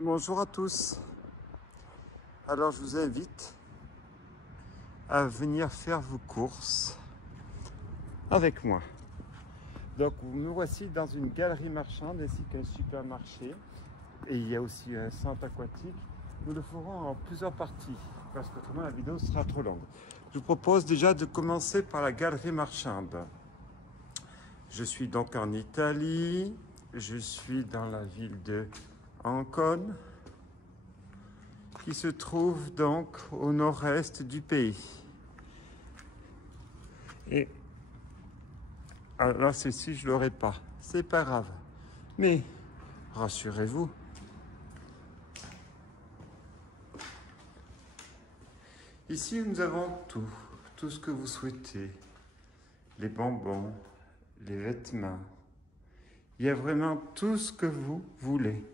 Bonjour à tous. Alors je vous invite à venir faire vos courses avec moi. Donc nous voici dans une galerie marchande ainsi qu'un supermarché et il y a aussi un centre aquatique. Nous le ferons en plusieurs parties parce qu'autrement la vidéo sera trop longue. Je vous propose déjà de commencer par la galerie marchande. Je suis donc en Italie, je suis dans la ville de Ancône, qui se trouve donc au nord-est du pays. Et alors ceci, je ne l'aurai pas, c'est pas grave. Mais rassurez-vous, ici nous avons tout ce que vous souhaitez. Les bonbons, les vêtements. Il y a vraiment tout ce que vous voulez.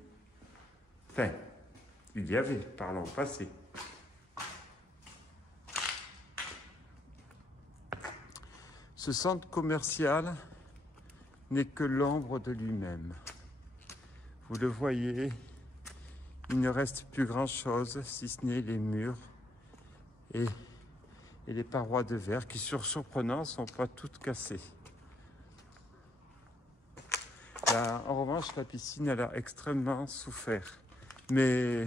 Enfin, il y avait par le passé. Ce centre commercial n'est que l'ombre de lui-même. Vous le voyez, il ne reste plus grand-chose, si ce n'est les murs et les parois de verre qui, surprenant, ne sont pas toutes cassées. Là, en revanche, la piscine, elle a extrêmement souffert. Mais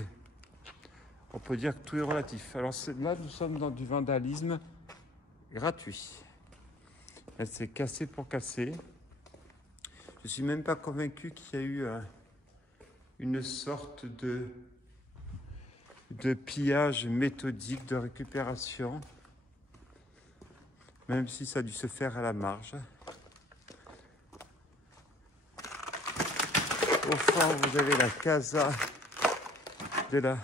on peut dire que tout est relatif. Alors là, nous sommes dans du vandalisme gratuit. Elle s'est cassée pour casser. Je ne suis même pas convaincu qu'il y a eu une sorte de pillage méthodique, de récupération, même si ça a dû se faire à la marge. Au fond, vous avez la casa de la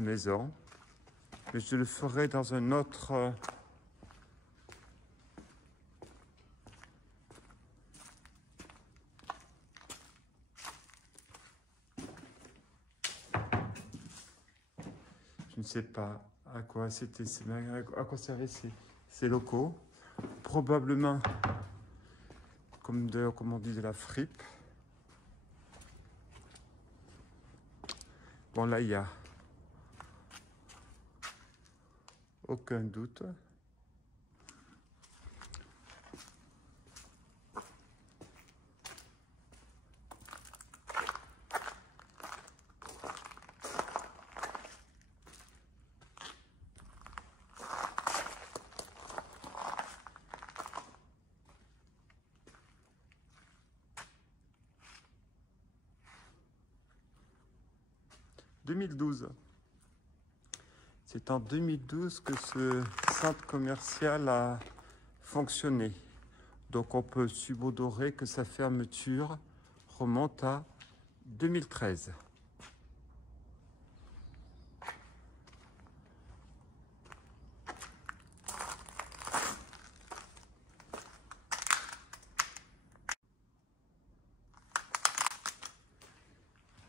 maison, mais je le ferai dans un autre je ne sais pas à quoi c'était, à quoi servaient ces locaux. Probablement, comme on dit, de la fripe. Bon, là, il n'y a aucun doute. « 2012. C'est en 2012 que ce centre commercial a fonctionné. Donc on peut subodorer que sa fermeture remonte à 2013.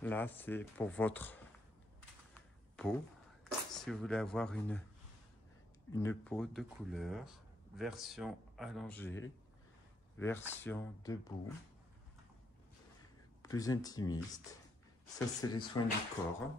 Là, c'est pour votre peau. Si vous voulez avoir une peau de couleur, version allongée, version debout, plus intimiste. Ça, c'est les soins du corps.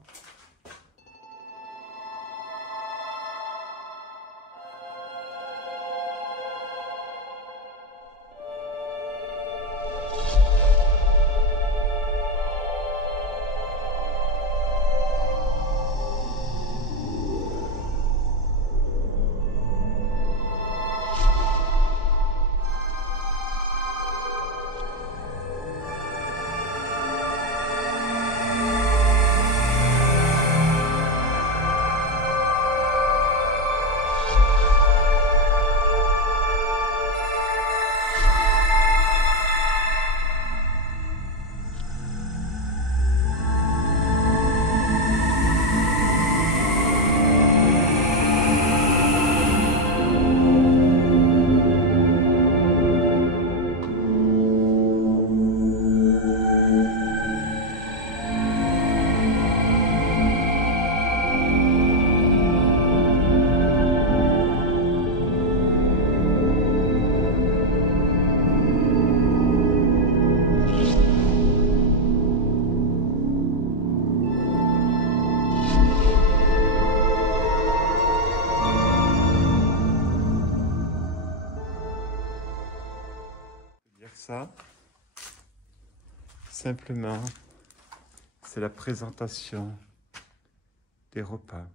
ça. Simplement, c'est la présentation des repas.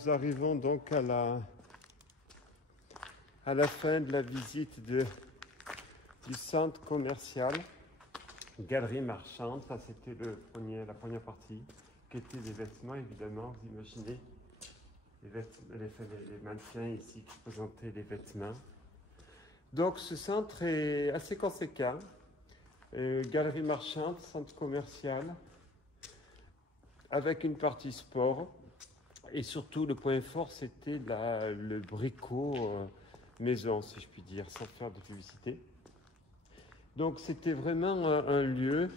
nous arrivons donc à la fin de la visite du centre commercial, galerie marchande. Ça, c'était la première partie, qui était les vêtements, évidemment, vous imaginez. Les mannequins ici qui présentaient les vêtements. Donc ce centre est assez conséquent. Galerie marchande, centre commercial, avec une partie sport. Et surtout, le point fort, c'était le bricot maison, si je puis dire, sans faire de publicité. Donc c'était vraiment un lieu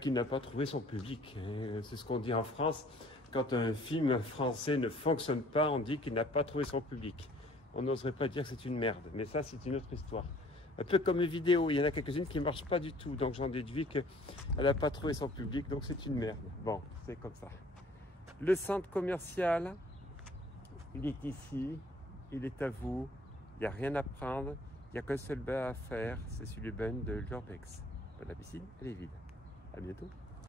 qui n'a pas trouvé son public. C'est ce qu'on dit en France. Quand un film français ne fonctionne pas, on dit qu'il n'a pas trouvé son public. On n'oserait pas dire que c'est une merde, mais ça, c'est une autre histoire. Un peu comme les vidéos, il y en a quelques-unes qui ne marchent pas du tout, donc j'en déduis qu'elle n'a pas trouvé son public, donc c'est une merde. Bon, c'est comme ça. Le centre commercial, il est ici, il est à vous, il n'y a rien à prendre, il n'y a qu'un seul bain à faire, c'est celui du bain de l'Urbex. La piscine, elle est vide. À bientôt.